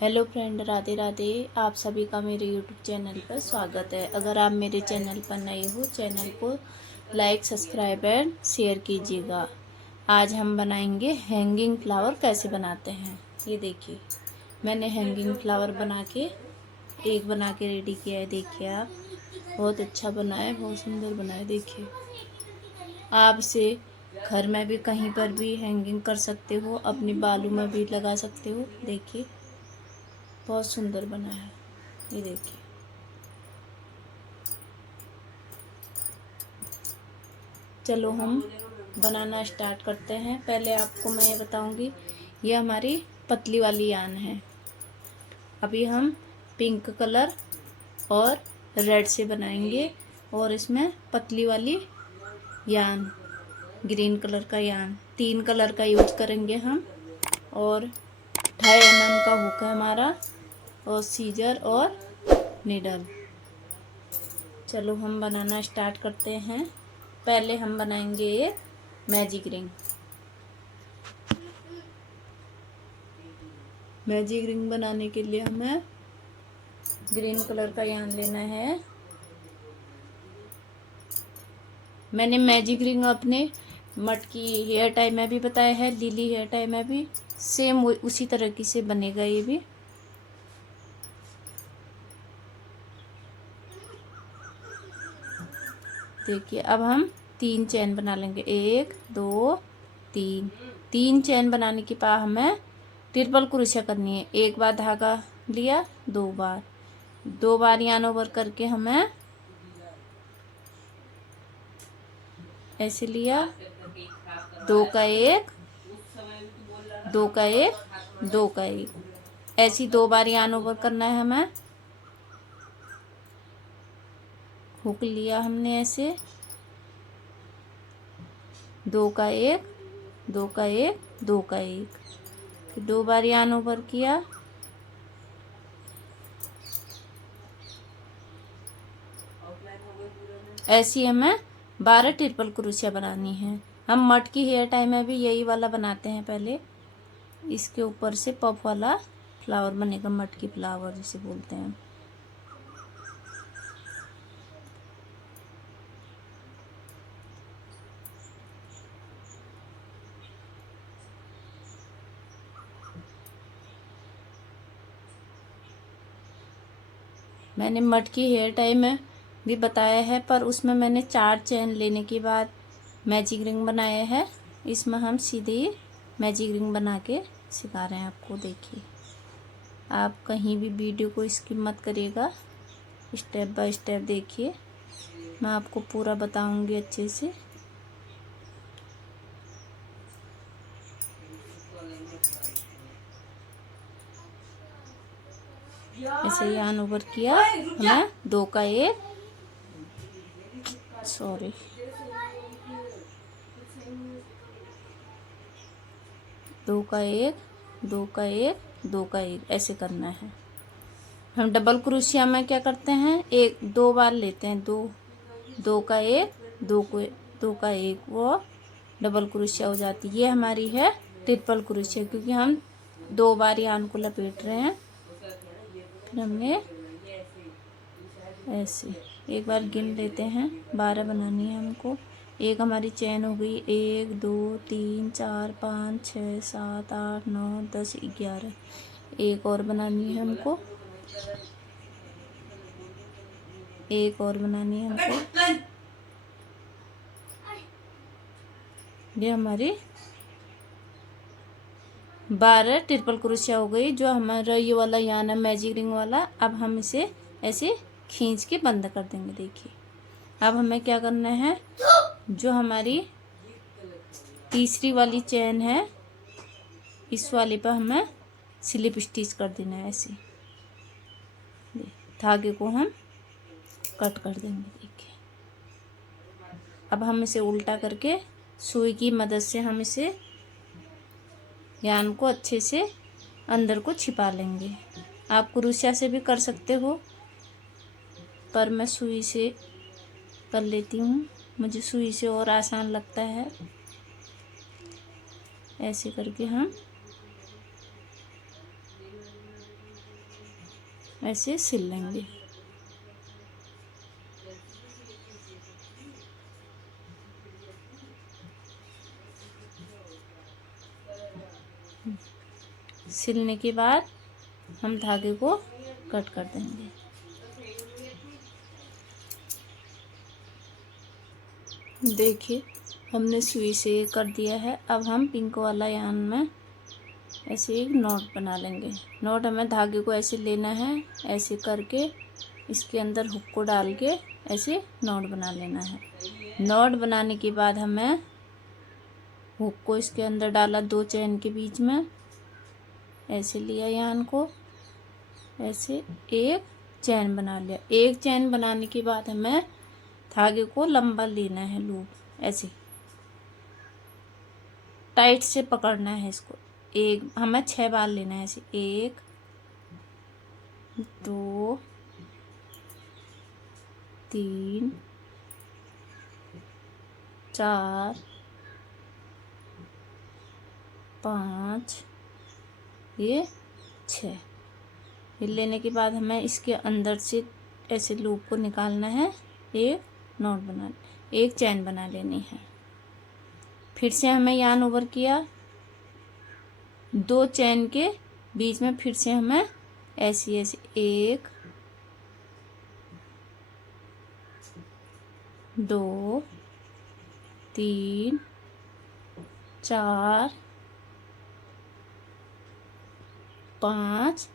Hello friend, Radhe Radhe. आप सभी का मेरे यूट्यूब चैनल पर स्वागत है। अगर आप मेरे चैनल पर नए हो, चैनल को लाइक, सब्सक्राइब एंड शेयर कीजिएगा। आज हम बनाएंगे हैंगिंग फ्लावर। कैसे बनाते हैं ये देखिए। मैंने हैंगिंग फ्लावर बना के रेडी किया है। देखिए आप, बहुत अच्छा बना है, बहुत सुंदर बना है। देखिए, आप इसे घर में भी कहीं पर भी हैंगिंग कर सकते हो, अपने बालों में भी लगा सकते हो। देखिए, बहुत सुंदर बना है ये देखिए। चलो हम बनाना स्टार्ट करते हैं। पहले आपको मैं ये बताऊंगी, ये हमारी पतली वाली यान है। अभी हम पिंक कलर और रेड से बनाएंगे, और इसमें पतली वाली यान, ग्रीन कलर का यान, 3 कलर का यूज करेंगे हम। और 2.5 mm का हुक है हमारा, और सीजर और नीडल। चलो हम बनाना स्टार्ट करते हैं। पहले हम बनाएंगे एक मैजिक रिंग। मैजिक रिंग बनाने के लिए हमें ग्रीन कलर का यार्न लेना है। मैंने मैजिक रिंग अपने मटकी हेयर टाई में भी बताया है, लिली हेयर टाई में भी सेम उसी तरह से बनेगा ये भी। देखिए, अब हम 3 चैन बना लेंगे। 1 2 3। 3 चैन बनाने के बाद हमें ट्रिपल क्रोशिया करनी है। एक बार धागा लिया, 2 बार यार्न ओवर करके हमें ऐसे लिया, 2 का 1, 2 का 1, 2 का 1, ऐसी 2 बार यार्न ओवर करना है हमें। हुक लिया हमने ऐसे, 2 का 1, 2 का 1, 2 का 1, फिर 2 बार यार्न ओवर किया। ऐसी हमें 12 ट्रिपल क्रोशिया बनानी है। हम मटकी हेयर टाई में भी यही वाला बनाते हैं। पहले इसके ऊपर से पफ वाला फ्लावर बनेगा, मटकी फ्लावर जिसे बोलते हैं। मैंने मटकी हेयर टाई में भी बताया है, पर उसमें मैंने 4 चैन लेने के बाद मैजिक रिंग बनाया है। इसमें हम सीधे मैजिक रिंग बना के सिखा रहे हैं आपको। देखिए, आप कहीं भी वीडियो को स्किप मत करिएगा, स्टेप बाय स्टेप देखिए। मैं आपको पूरा बताऊंगी अच्छे से। ऐसे यार्न ओवर किया हमें, 2 का 1, सॉरी, 2 का 1, 2 का 1, 2 का 1, ऐसे करना है। हम डबल क्रोशिया में क्या करते हैं, 2 बार लेते हैं, 2 का 1, 2 का 1, वो डबल क्रोशिया हो जाती है। ये हमारी है ट्रिपल क्रोशिया, क्योंकि हम 2 बार यार्न को लपेट रहे हैं। फिर हमने ऐसे एक बार गिन लेते हैं, 12 बनानी है हमको। एक हमारी चैन हो गई, 1 2 3 4 5 6 7 8 9 10 11। एक और बनानी है हमको, एक और बनानी है हमको। ये हमारी 12 ट्रिपल क्रोशिया हो गई। जो हमारा ये वाला यार्न है मैजिक रिंग वाला, अब हम इसे ऐसे खींच के बंद कर देंगे। देखिए, अब हमें क्या करना है, जो हमारी तीसरी वाली चैन है, इस वाले पर हमें स्लिप स्टिच कर देना है। ऐसे धागे को हम कट कर देंगे। देखिए, अब हम इसे उल्टा करके सुई की मदद से हम इसे यार्न को अच्छे से अंदर को छिपा लेंगे। आप क्रोशिया से भी कर सकते हो, पर मैं सुई से कर लेती हूँ, मुझे सुई से और आसान लगता है। ऐसे करके हम ऐसे सिल लेंगे। सिलने के बाद हम धागे को कट कर देंगे। देखिए हमने सुई से कर दिया है। अब हम पिंक वाला यान में ऐसे एक नॉट बना लेंगे। नॉट हमें धागे को ऐसे लेना है, ऐसे करके इसके अंदर हुक को डाल के ऐसे नॉट बना लेना है। नॉट बनाने के बाद हमें हुक को इसके अंदर डाला 2 चेन के बीच में, ऐसे लिया यान को, ऐसे एक चैन बना लिया। एक चैन बनाने के बाद हमें धागे को लंबा लेना है, लूप ऐसे टाइट से पकड़ना है इसको। एक हमें 6 बार लेना है ऐसे, 1 2 3 4 5 ये 6। ये लेने के बाद हमें इसके अंदर से ऐसे लूप को निकालना है, एक नॉट बना, एक चैन बना लेनी है। फिर से हमें यान ओवर किया, 2 चैन के बीच में फिर से हमें ऐसे 1 2 3 4 5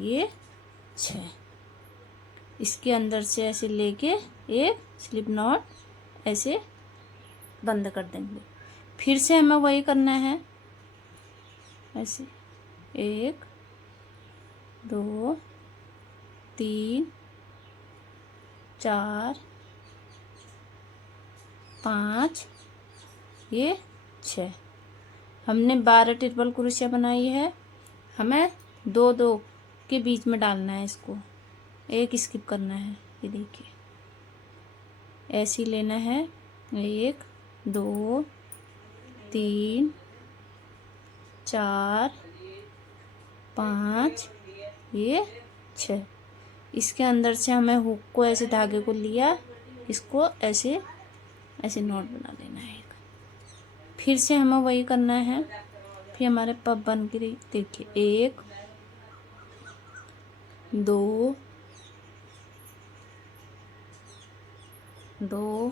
ये 6। इसके अंदर से ऐसे लेके एक स्लिप नॉट ऐसे बंद कर देंगे। फिर से हमें वही करना है, ऐसे 1 2 3 4 5 ये 6। हमने 12 ट्रिपल क्रोशिया बनाई है। हमें 2-2 के बीच में डालना है इसको, एक स्किप करना है। ये देखिए ऐसे लेना है, 1 2 3 4 5 ये 6। इसके अंदर से हमें हुक को ऐसे धागे को लिया, इसको ऐसे ऐसे नॉट बना लेना है एक। फिर से हमें वही करना है। फिर हमारे पफ बन के देखिए 1 2 2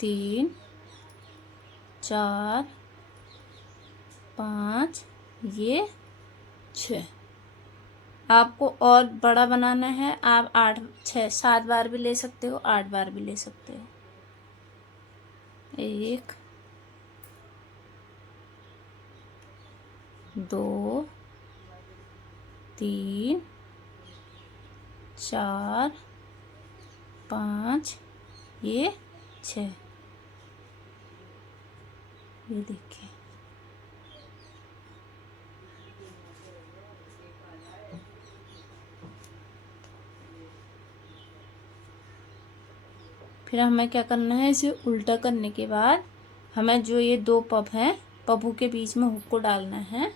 3 4 5 ये 6। आपको और बड़ा बनाना है, आप 8 6 7 बार भी ले सकते हो, 8 बार भी ले सकते हो। 1 2 3 4 5 ये 6। ये देखिए फिर हमें क्या करना है, इसे उल्टा करने के बाद हमें जो ये 2 पफ हैं, पफों के बीच में हुक को डालना है।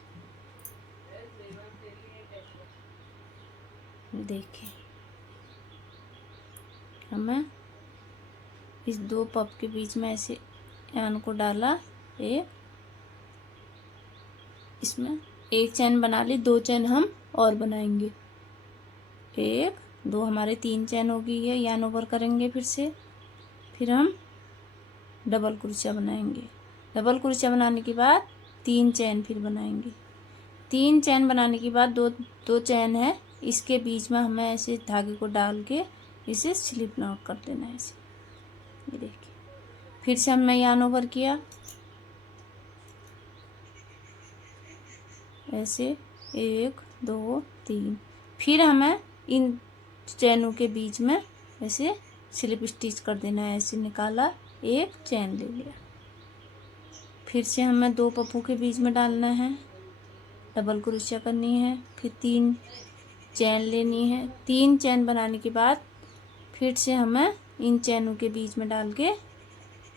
देखिए हमें इस 2 पफ के बीच में ऐसे यान को डाला, एक इसमें एक चैन बना ली, 2 चैन हम और बनाएंगे। 1 2 हमारे 3 चैन हो गई है। यान ओवर करेंगे फिर से, फिर हम डबल क्रोशिया बनाएंगे। डबल क्रोशिया बनाने के बाद 3 चैन फिर बनाएंगे। 3 चैन बनाने के बाद 2 चैन है, इसके बीच में हमें ऐसे धागे को डाल के इसे स्लिप नॉट कर देना है ऐसे। ये देखिए फिर से हमने यान ओवर किया, ऐसे 1 2 3। फिर हमें इन चैनों के बीच में ऐसे स्लिप स्टिच कर देना है। ऐसे निकाला, एक चैन ले लिया। फिर से हमें 2 पप्पू के बीच में डालना है, डबल क्रोशिया करनी है, फिर 3 चैन लेनी है। 3 चैन बनाने के बाद फिर से हमें इन चैनों के बीच में डाल के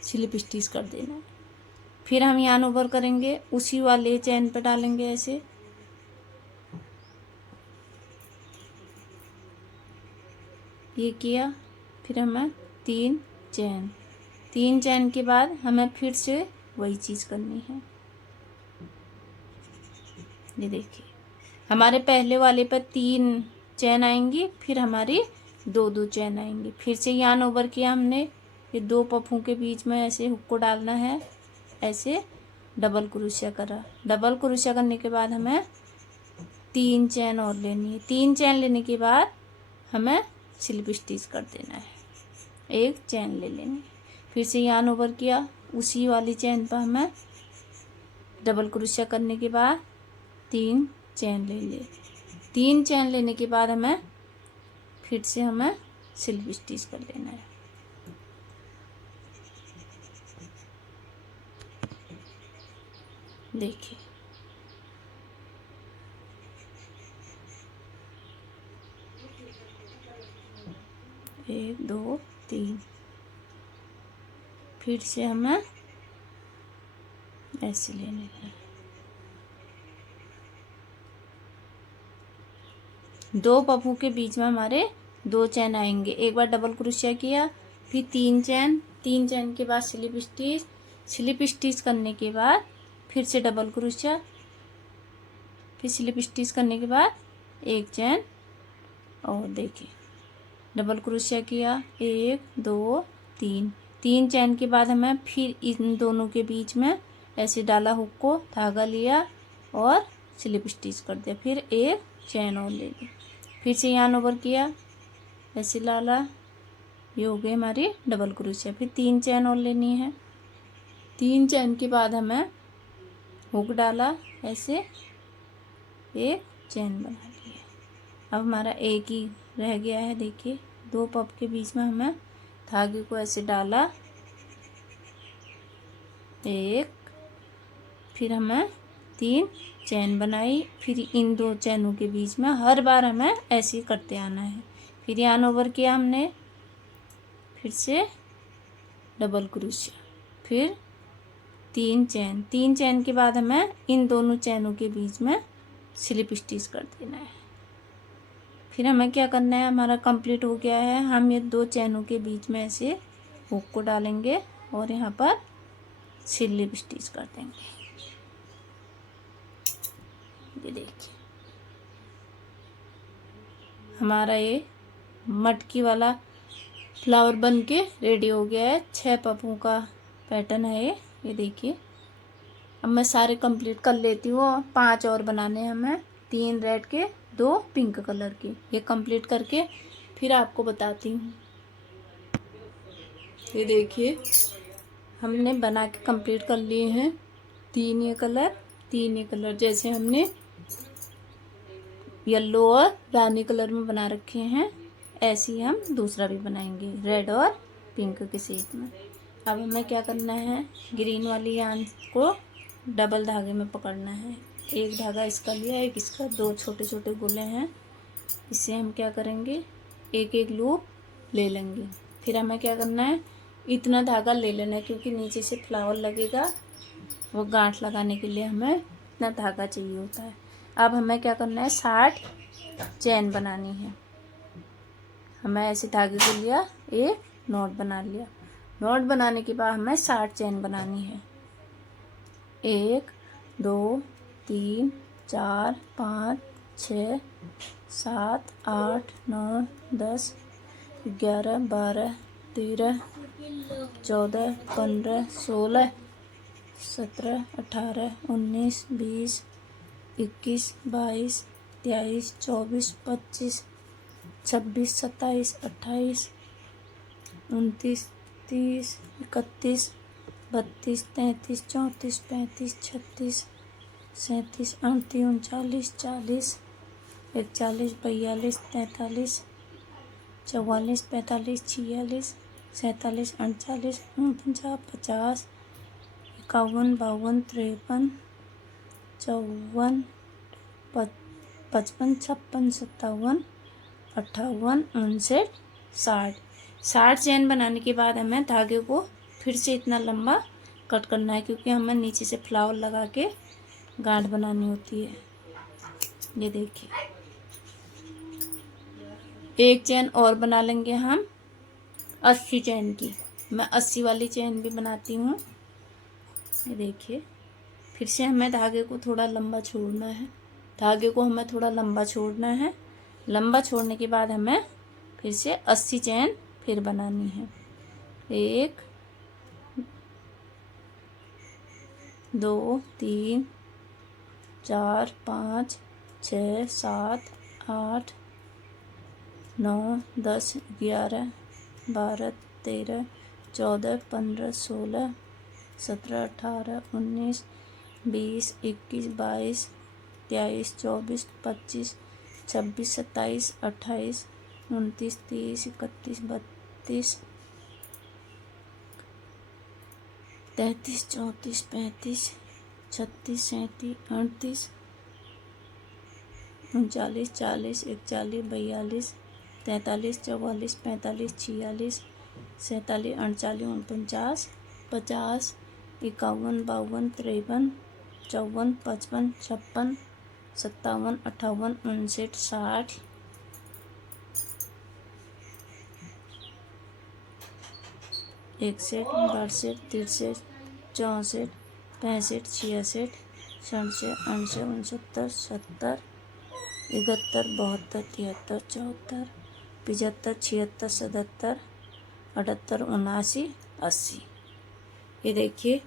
स्लिप स्टिच कर देना है। फिर हम यान ओवर करेंगे, उसी वाले चैन पर डालेंगे ऐसे, ये किया, फिर हमें 3 चैन, 3 चैन के बाद हमें फिर से वही चीज़ करनी है। ये देखिए हमारे पहले वाले पर 3 चैन आएंगी, फिर हमारी 2 चैन आएंगी। फिर से यार्न ओवर किया हमने, ये 2 पफों के बीच में ऐसे हुक को डालना है, ऐसे डबल क्रोशिया करा। डबल क्रोशिया करने के बाद हमें 3 चैन और लेनी है। 3 चैन लेने के बाद हमें स्लिप स्टिच कर देना है, 1 चैन ले लेनी है। फिर से यार्न ओवर किया, उसी वाली चैन पर हमें डबल क्रोशिया करने के बाद 3 चैन ले लिए। 3 चैन लेने के बाद हमें फिर से हमें स्लिप स्टिच कर लेना है। देखिए एक, 2, 3, फिर से हमें ऐसे लेने हैं। 2 पफों के बीच में हमारे 2 चैन आएंगे। एक बार डबल क्रोशिया किया, फिर 3 चैन, 3 चैन के बाद स्लिप स्टिच, स्लिप स्टिच करने के बाद फिर से डबल क्रोशिया, फिर स्लिप स्टिच करने के बाद 1 चैन और देखिए डबल क्रोशिया किया, 1, 2, 3, 3 चैन के बाद हमें फिर इन दोनों के बीच में ऐसे डाला हुक को, धागा लिया और स्लिप स्टिच कर दिया, फिर 1 चैन और ले ली। फिर से यार्न ओवर किया, ऐसे डाला, ये हो गई हमारी डबल क्रोशिया। फिर 3 चैन और लेनी है। 3 चैन के बाद हमें हुक डाला, ऐसे 1 चैन बना लिया। अब हमारा एक ही रह गया है। देखिए 2 पफ के बीच में हमें धागे को ऐसे डाला, 1, फिर हमें 3 चैन बनाई, फिर इन 2 चैनों के बीच में हर बार हमें ऐसे ही करते आना है। फिर यार्न ओवर किया हमने, फिर से डबल क्रोशिया, फिर 3 चैन, 3 चैन के बाद हमें इन दोनों चैनों के बीच में स्लिप स्टिच कर देना है। फिर हमें क्या करना है, हमारा कंप्लीट हो गया है। हम ये 2 चैनों के बीच में ऐसे हुक को डालेंगे और यहाँ पर स्लिप स्टिच कर देंगे। ये देखिए हमारा ये मटकी वाला फ्लावर बन के रेडी हो गया है। 6 पफों का पैटर्न है ये देखिए। अब मैं सारे कंप्लीट कर लेती हूँ, 5 और बनाने हैं हमें, 3 रेड के, 2 पिंक कलर के। ये कंप्लीट करके फिर आपको बताती हूँ। ये देखिए हमने बना के कंप्लीट कर लिए हैं। 3 ये कलर, 3 ये कलर, जैसे हमने येलो और रानी कलर में बना रखे हैं, ऐसे ही हम दूसरा भी बनाएंगे रेड और पिंक के सेट में। अब हमें क्या करना है, ग्रीन वाली यार्न को डबल धागे में पकड़ना है। एक धागा इसका लिया, एक इसका, 2 छोटे छोटे गोले हैं। इससे हम क्या करेंगे, एक एक लूप ले लेंगे। फिर हमें क्या करना है, इतना धागा ले लेना है क्योंकि नीचे से फ्लावर लगेगा, वो गांठ लगाने के लिए हमें इतना धागा चाहिए होता है। अब हमें क्या करना है, 60 चैन बनानी है। हमें ऐसे धागे को लिया, एक नॉट बना लिया। नॉट बनाने के बाद हमें 60 चैन बनानी है। 1, 2, 3, 4, 5, 6, 7, 8, 9, 10, 11, 12, 13, 14, 15, 16, 17, 18, 19, 20, 21, 22, 23, 24, 25, 26, 27, 28, 29, 30, 31, 32, 33, 34, 35, 36, 37, 38, 39, 40, 41, 42, 43, 44, 45, 46, 47, 48, 49, 50, 51, 52, 53, 54, 55, 56, 57, 58, 59, 60। 60 चैन बनाने के बाद हमें धागे को फिर से इतना लंबा कट करना है क्योंकि हमें नीचे से फ्लावर लगा के गांठ बनानी होती है। ये देखिए एक चेन और बना लेंगे हम 80 चेन की। मैं 80 वाली चेन भी बनाती हूँ। ये देखिए, फिर से हमें धागे को थोड़ा लंबा छोड़ना है। धागे को हमें थोड़ा लंबा छोड़ना है। लंबा छोड़ने के बाद हमें फिर से 80 चेन फिर बनानी है। 1 2 3 4 5 6 7 8 9 10 11 12 13 14 15 16 17 18 19 20 21 22 23 24 25 26 27 28 29 30 31 32 33 34 35 36 37 38 39 40 41 42 43 44 45 46 47 48 49 50 51 52 53 54 55 56 57 58 59 60 61 62 63 64 65 66 67 68 69 70 71 72 73 74 75 76 77 78 80। ये देखिए,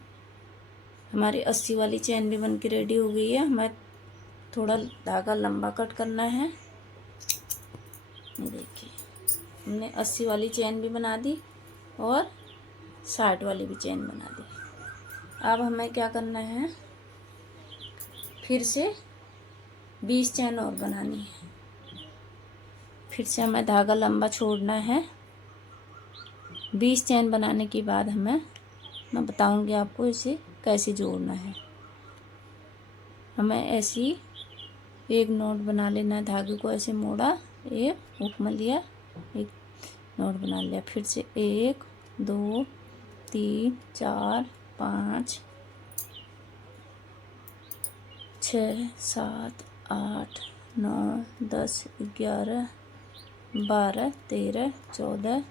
हमारी 80 वाली चैन भी बन के रेडी हो गई है। हमें थोड़ा धागा लंबा कट करना है। ये देखिए, हमने 80 वाली चैन भी बना दी और 60 वाली भी चैन बना दी। अब हमें क्या करना है, फिर से 20 चैन और बनानी है। फिर से हमें धागा लंबा छोड़ना है। 20 चैन बनाने के बाद मैं बताऊंगी आपको इसे कैसे जोड़ना है। हमें ऐसी एक नोट बना लेना है। धागे को ऐसे मोड़ा, एक हुक में लिया, एक नोट बना लिया। फिर से 1 2 3 4 5 6 7 8 9 10 11 12 13 14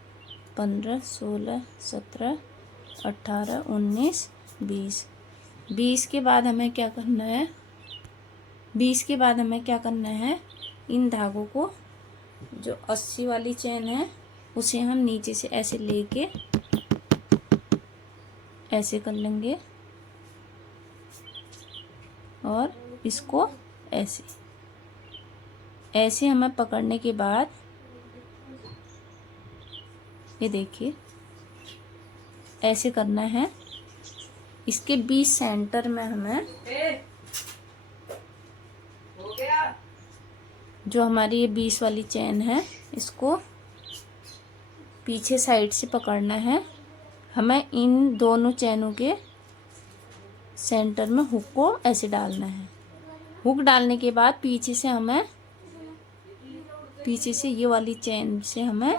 15 16 17 18 19 20। 20 के बाद हमें क्या करना है, 20 के बाद हमें क्या करना है, इन धागों को जो 80 वाली चेन है उसे हम नीचे से ऐसे लेके ऐसे कर लेंगे और इसको ऐसे ऐसे हमें पकड़ने के बाद ये देखिए ऐसे करना है। इसके 20 सेंटर में हमें जो हमारी ये 20 वाली चेन है इसको पीछे साइड से पकड़ना है। हमें इन दोनों चैनों के सेंटर में हुक को ऐसे डालना है। हुक डालने के बाद पीछे से ये वाली चैन से हमें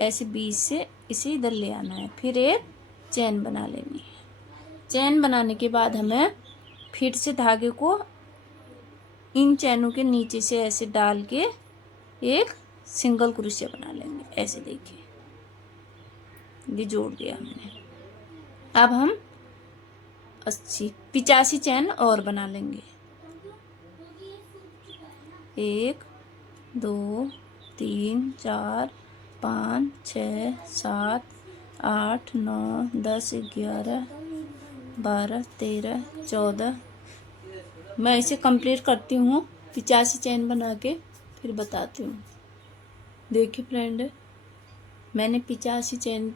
ऐसे 20 से इसे इधर ले आना है। फिर एक चैन बना लेनी है। चैन बनाने के बाद हमें फिर से धागे को इन चैनों के नीचे से ऐसे डाल के एक सिंगल क्रोशिया बना लेंगे। ऐसे देखिए, ये जोड़ दिया हमने। अब हम 85 चैन और बना लेंगे। 1 2 3 4 5 6 7 8 9 10 11 12 13 14। मैं इसे कंप्लीट करती हूँ 85 चैन बना के फिर बताती हूँ। देखिए फ्रेंड, मैंने 85 चैन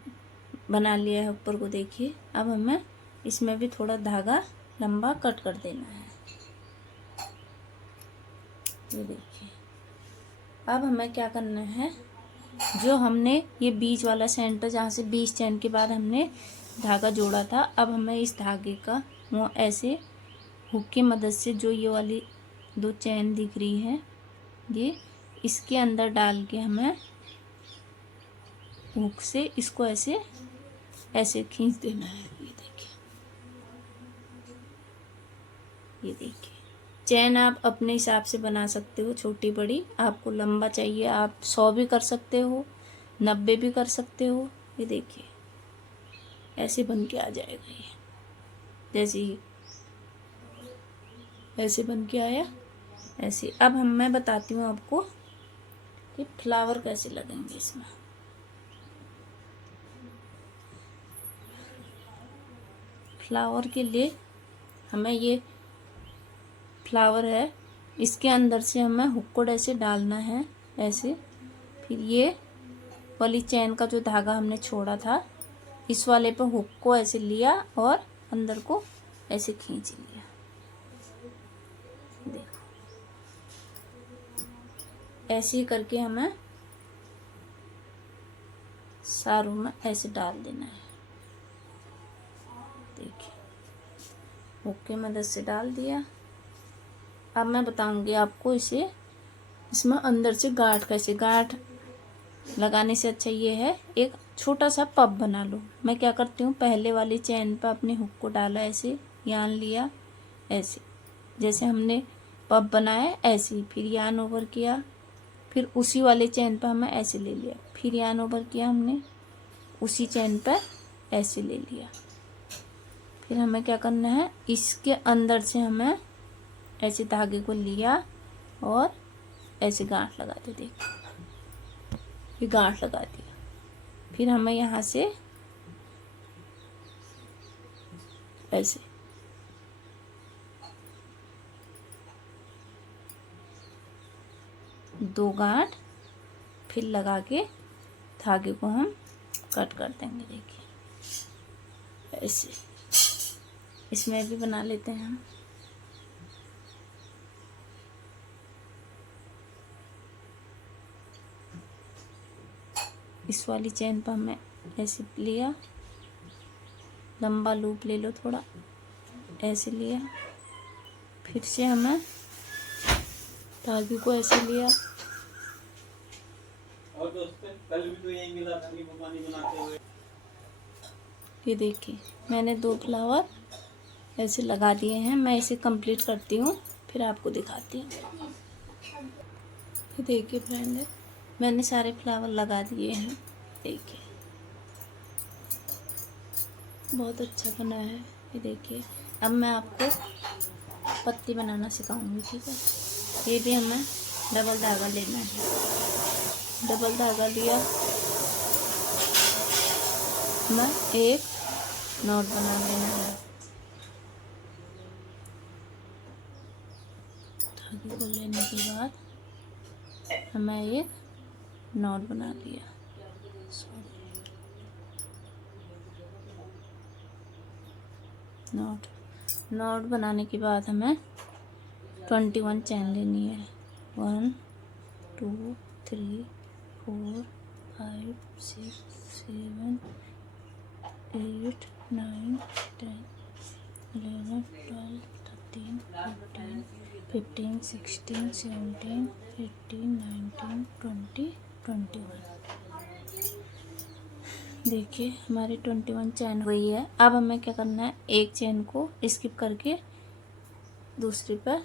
बना लिया है ऊपर को। देखिए, अब हमें इसमें भी थोड़ा धागा लंबा कट कर देना है। ये देखिए, अब हमें क्या करना है, जो हमने ये बीच वाला सेंटर जहाँ से 20 चैन के बाद हमने धागा जोड़ा था, अब हमें इस धागे का वो ऐसे हुक की मदद से जो ये वाली 2 चैन दिख रही है ये इसके अंदर डाल के हमें हुक से इसको ऐसे ऐसे खींच देना है। ये देखिए चैन आप अपने हिसाब से बना सकते हो, छोटी बड़ी। आपको लंबा चाहिए आप 100 भी कर सकते हो, 90 भी कर सकते हो। ये देखिए ऐसे बन के आ जाएगा ये, जैसे ही ऐसे बन के आया ऐसे। अब मैं बताती हूँ आपको कि फ्लावर कैसे लगेंगे इसमें। फ्लावर के लिए हमें ये फ्लावर है, इसके अंदर से हमें हुक ऐसे डालना है ऐसे। फिर ये वाली चैन का जो धागा हमने छोड़ा था, इस वाले पे हुक को ऐसे लिया और अंदर को ऐसे खींच लिया। देखो ऐसे ही करके हमें सारों में ऐसे डाल देना है। देखिए हुक की मदद से डाल दिया। अब मैं बताऊंगी आपको इसे, इसमें अंदर से गांठ कैसे, गांठ लगाने से अच्छा ये है एक छोटा सा पफ बना लो। मैं क्या करती हूँ, पहले वाली चैन पर अपने हुक को डाला ऐसे, यान लिया ऐसे, जैसे हमने पफ बनाया ऐसे ही, फिर यान ओवर किया, फिर उसी वाले चैन पर हमें ऐसे ले लिया, फिर यान ओवर किया हमने, उसी चैन पर ऐसे ले लिया। फिर हमें क्या करना है, इसके अंदर से हमें ऐसे धागे को लिया और ऐसे गांठ लगा दी। देखो ये गांठ लगा दिया। फिर हमें यहाँ से ऐसे दो गांठ फिर लगा के धागे को हम कट कर देंगे। देखिए ऐसे, इसमें भी बना लेते हैं हम। इस वाली चैन पर हमें ऐसे लिया, लंबा लूप ले लो थोड़ा, ऐसे लिया, फिर से हमें धागे को ऐसे लिया। और दोस्तों कल भी तो यही मिला था नींबू पानी बनाते हुए। ये देखिए मैंने 2 फ्लावर ऐसे लगा दिए हैं। मैं इसे कंप्लीट करती हूँ फिर आपको दिखाती हूँ। ये देखिए फ्रेंड, मैंने सारे फ्लावर लगा दिए हैं। देखिए बहुत अच्छा बना है। ये देखिए अब मैं आपको पत्ती बनाना सिखाऊंगी, ठीक है। ये भी हमें डबल धागा लेना है। डबल धागा लिया, हमें एक नॉट बना लेना है। धागे को लेने के बाद हमें एक नॉट बना लिया। नॉट बनाने के बाद हमें 21 चैन लेनी है। 1 2 3 4 5 6 7 8 9 10 11 12 13 14 15 16 17 18 19 20 21। देखिए हमारी 21 चैन हुई है। अब हमें क्या करना है, एक चैन को स्किप करके दूसरी पर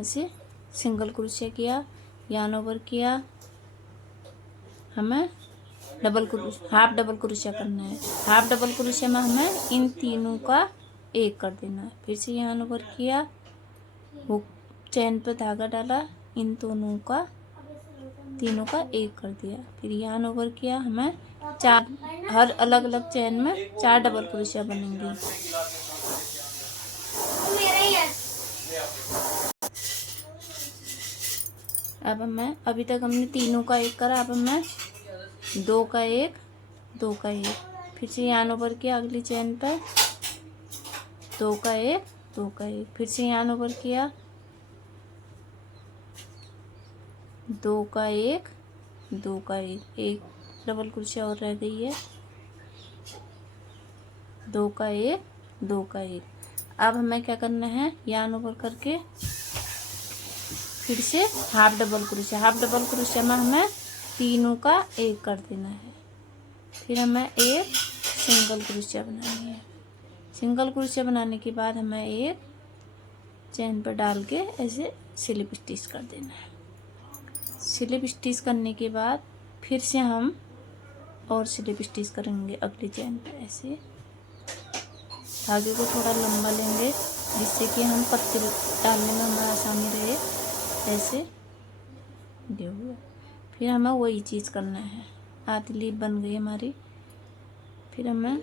ऐसे सिंगल क्रोशे किया, यार्न ओवर किया, हमें double crochet, half double crochet करना है। हाफ डबल क्रोशे में हमें इन तीनों का एक कर देना है। फिर से यार्न ओवर किया, हुक चैन पर धागा डाला, इन दोनों का तीनों का एक कर दिया, फिर यार्न ओवर किया। हमें 4 हर अलग अलग चैन में 4 डबल क्रोशिया बनेंगी। अब मैं अभी तक हमने तीनों का एक करा, अब मैं 2 का एक 2 का एक, फिर से यार्न ओवर किया अगली चैन पर, 2 का एक 2 का एक, फिर से यार्न ओवर किया, 2 का एक 2 का एक डबल क्रोशिया और रह गई है, 2 का एक 2 का एक। अब हमें क्या करना है, यार्न ओवर करके फिर से half double crochet, half double crochet में हमें तीनों का एक कर देना है। फिर हमें एक सिंगल क्रोशिया बनानी है। सिंगल क्रोशिया बनाने के बाद हमें एक चैन पर डाल के ऐसे स्लिप स्टिच कर देना है। स्लिप स्टिच करने के बाद फिर से हम और स्लिप स्टिच करेंगे अगली चैन पर। ऐसे धागे को थोड़ा लंबा लेंगे जिससे कि हम पत्ती डालने में हमें आसानी रहे। ऐसे ये हुआ। फिर हमें वही चीज़ करना है। आधी लीफ बन गई हमारी। फिर हमें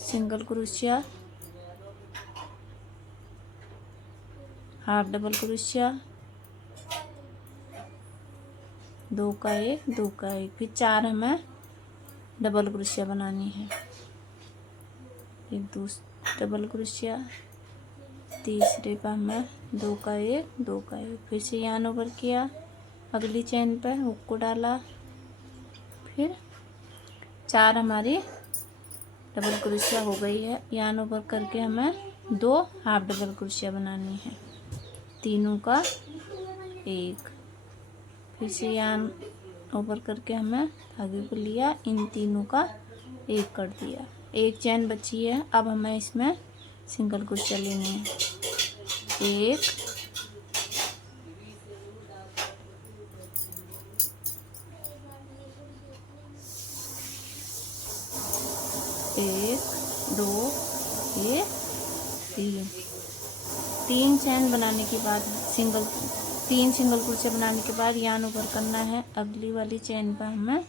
single crochet, half double crochet, 2 का 1, 2 का 1, फिर 4 हमें डबल क्रोशिया बनानी है। एक डबल क्रोशिया, तीसरे पर हमें 2 का 1, 2 का 1, फिर से यार्न ओवर किया, अगली चैन पर हुक को डाला, फिर 4 हमारी डबल क्रोशिया हो गई है। यार्न ओवर करके हमें 2 हाफ डबल क्रोशिया बनानी है, तीनों का 1, फिर से यार्न ओवर करके हमें धागे को लिया, इन तीनों का 1 कर दिया। एक चैन बची है, अब हमें इसमें सिंगल क्रोशिया लेनी है। 1, 1, 2, ये 3 चैन बनाने के बाद तीन सिंगल क्रोशिया बनाने के बाद यार्न ओवर करना है। अगली वाली चैन पर हमें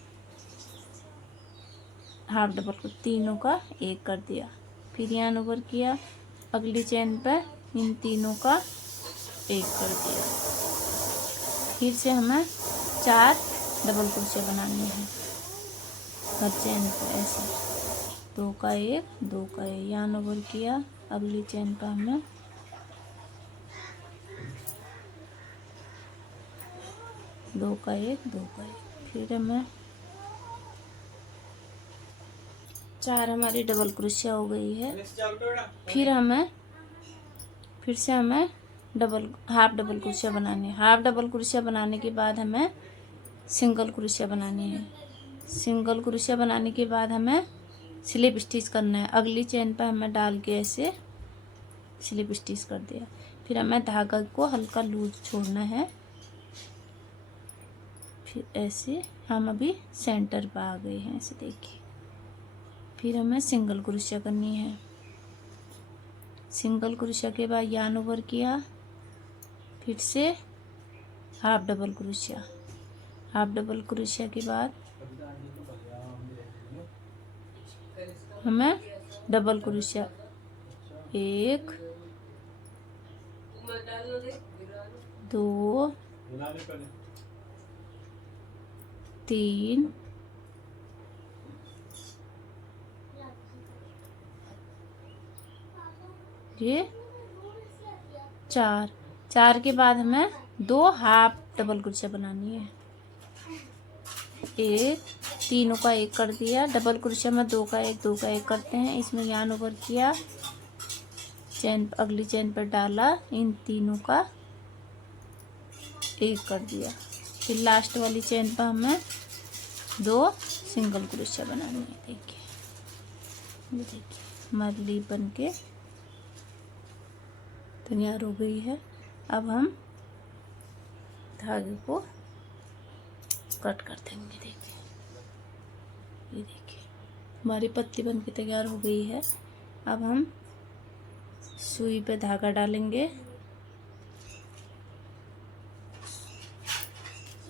हाफ डबल को तीनों का 1 कर दिया, फिर यार्न ओवर किया, अगली चैन पर इन तीनों का 1 कर दिया। फिर से हमें 4 डबल क्रोशिया बनानी है हर चैन पर। ऐसे 2 का 1, 2 का 1, यार्न ओवर किया, अगली चैन पर हमें 2 का 1, 2 का 1, फिर हमें 4 हमारी डबल क्रोशिया हो गई है। फिर से हमें हाफ डबल क्रोशिया बनानी है। हाफ डबल क्रोशिया बनाने के बाद हमें सिंगल क्रोशिया बनानी है। सिंगल क्रोशिया बनाने के बाद हमें स्लिप स्टिच करना है। अगली चैन पर हमें डाल के ऐसे स्लिप स्टिच कर दिया। फिर हमें धागा को हल्का लूज छोड़ना है। फिर ऐसे हम अभी सेंटर पर आ गए हैं, ऐसे देखिए। फिर हमें सिंगल क्रोशिया करनी है। सिंगल क्रोशिया के बाद यार्न ओवर किया, फिर से half double crochet. Half double crochet के बाद हमें डबल क्रोशिया 1, 2, 3, 4 के बाद हमें 2 हाफ डबल क्रोशिया बनानी है। 1, तीनों का 1 कर दिया। डबल क्रोशिया में 2 का 1, 2 का 1 करते हैं। इसमें यार्न ओवर किया, अगली चैन पर डाला, इन तीनों का 1 कर दिया। फिर लास्ट वाली चैन पर हमें 2 सिंगल क्रोशिया बनानी है। देखिए, ये देखिए हमारी लीफ बन के तैयार हो गई है। अब हम धागे को कट कर देंगे। देखिए, ये देखिए हमारी पत्ती बन के तैयार हो गई है। अब हम सुई पे धागा डालेंगे।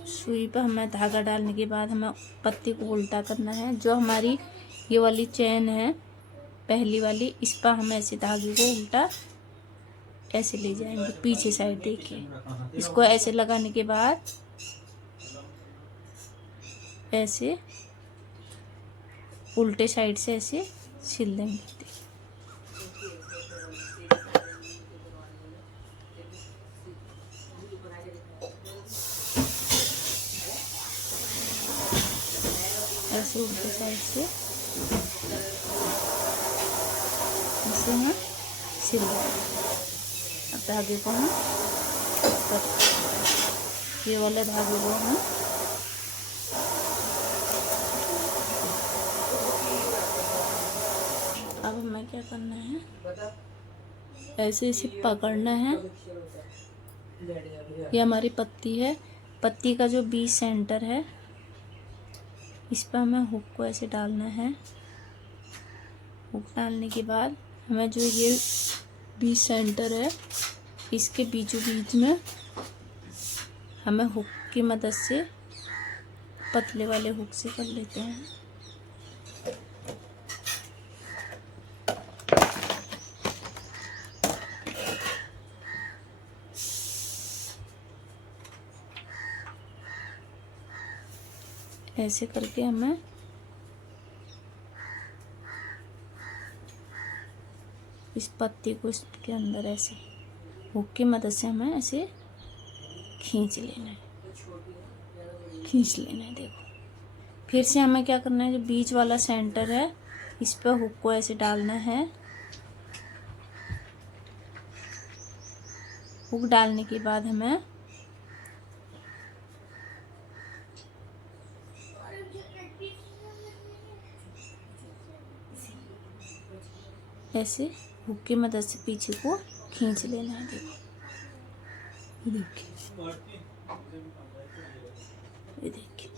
सुई पे हमें धागा डालने के बाद हमें पत्ती को उल्टा करना है। जो हमारी ये वाली चैन है पहली वाली, इस पर हम ऐसे धागे को उल्टा ऐसे ले जाएंगे पीछे साइड। देखिए, इसको ऐसे लगाने के बाद ऐसे उल्टे साइड से ऐसे सिल देंगे। ऐसे उल्टे साइड से ऐसे हम सिल देंगे। अब धागे को हम ये वाले धागे को हम अब हमें क्या करना है, ऐसे इसे पकड़ना है। ये हमारी पत्ती है। पत्ती का जो बीच सेंटर है, इस पर हमें हुक को ऐसे डालना है। हुक डालने के बाद हमें जो ये बीच सेंटर है, इसके बीचों बीच में हमें हुक की मदद से, पतले वाले हुक से कर लेते हैं। ऐसे करके हमें इस पत्ती को इसके अंदर ऐसे हुक की मदद से हमें ऐसे खींच लेना है, खींच लेना है। देखो, फिर से हमें क्या करना है, जो बीच वाला सेंटर है, इस पर हुक को ऐसे डालना है। हुक डालने के बाद हमें ऐसे हुक की मदद से पीछे को खींच लेना है। देखो, ये देखिए, ये देखिए,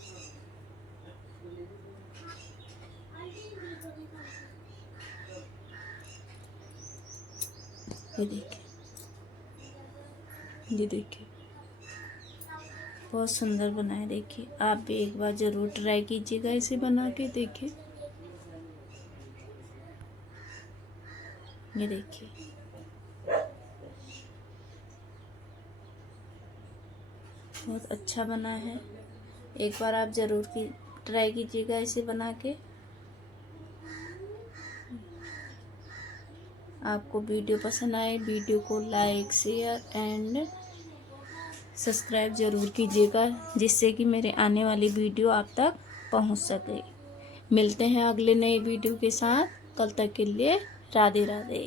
ये देखिए, ये देखिए, बहुत सुंदर बना है। देखिए, आप भी एक बार ज़रूर ट्राई कीजिएगा इसे बना के। देखिए, ये देखिए, बहुत अच्छा बना है। एक बार आप ज़रूर ट्राई कीजिएगा इसे बना के। आपको वीडियो पसंद आए, वीडियो को लाइक, शेयर एंड सब्सक्राइब ज़रूर कीजिएगा, जिससे कि मेरे आने वाली वीडियो आप तक पहुंच सके। मिलते हैं अगले नए वीडियो के साथ। कल तक के लिए राधे राधे।